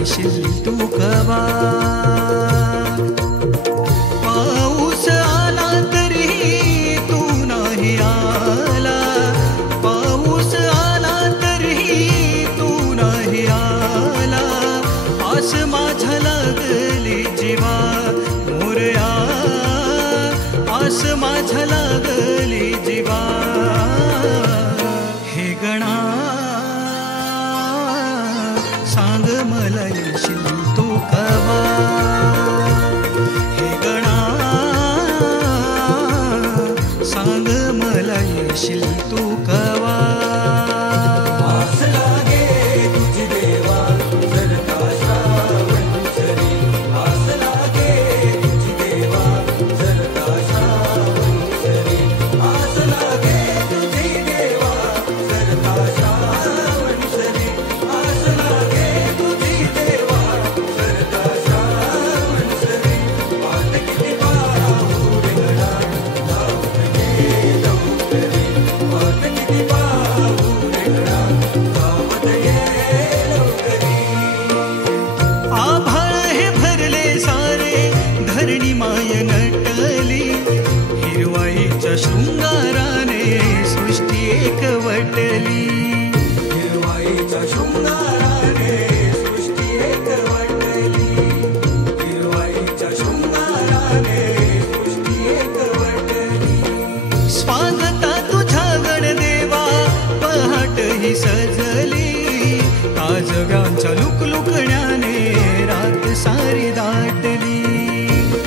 येशील तू कवा. पाऊस आला तरी तू नाही आला, पाऊस आला तरी तू नाही आला. आस माझ्या लागली जीवा मोरया, आस माझ्या लागली जीवा. हे गणा सांग मला येशील तू कवा. हे गणा सांग मला येशील तू कवा. आस लागे तुझी देवा जर का श्रावण सरी, आस लागे तुझी देवा जर का श्रावण सरी, आस लागे तुझी देवा जर का श्रावण सरी, आस लागे तुझी देवा जर का श्रावण सरी. वाट किती पाहू रे गणा धावत ये लवकरी, वाट किती पाहू रे गणा धावत ये लवकरी. आभाळ हे भरले सारे धरणी माय नटली, हिरवाईच्या शृंगाराने सृष्टी एकवटली. हिरवाईच्या शृंगाराने सृष्टी एकवटली, हिरवाईच्या शृंगाराने सृष्टी एकवटली. स्वागता तुझ्या गणदेवा पहाट ही सजली, काजव्यांच्या लुकलुकण्याने रात सारी दाटली.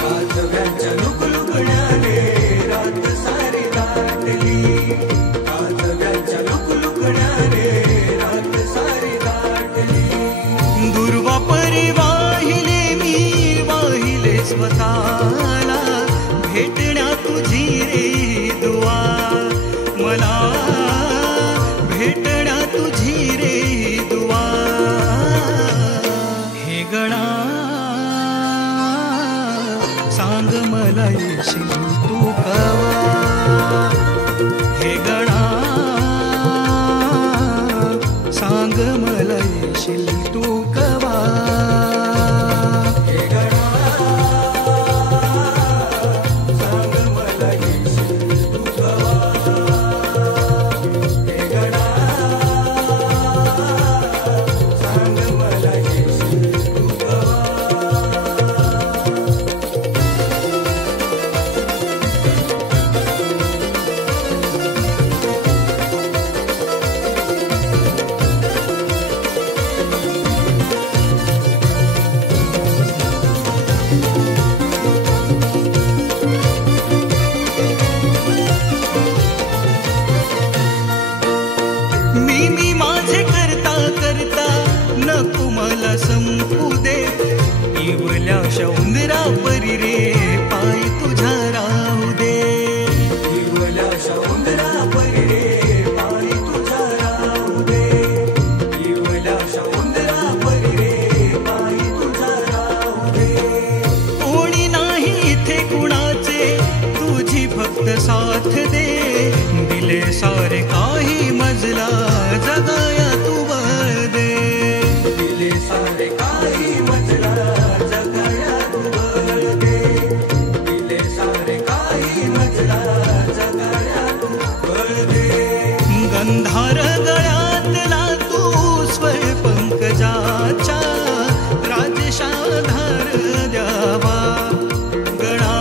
काजव्यांच्या लुकलुकण्याने रात सारी दाटली, काजव्यांच्या लुकलुकण्याने रात सारी दाटली. दुर्वा परी वाहिले मी वाहिले स्वतःला, भेटण्या तुझी रे दुआ मला, भेटण्या तुझी रे दुआ. हे गणा सांग मला येशील तू कवा. हे गणा सांग मला येशील तू कवा. हे गणा सांग मला येशील तू कवा. हे गणा सांग मला येशील तू कवा. मी माझे करता करता नको मला संपू दे. इवल्याशा उंदरा परी रे पाय तुझ्या राहू दे. इवल्याशा उंदरा परी रे पाय तुझ्या राहू दे. इवल्याशा उंदरा परी रे पाय तुझ्या राहू दे. कोणी नाही इथे कुणाचे तुझी फक्त साथ दे. दिले सारे काही मजला जगाया तू बळ दे. दिले सारे काही मजला जगाया तू बळ दे. दिले सारे काही मजला जगाया तू बळ दे. गंधार गळ्यातला तू स्वर पंकजाच्या राजेशाधार द्यावा. गणा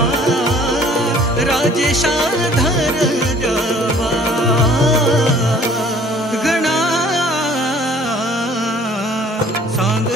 राजेशाधार द्यावा. गणा सांग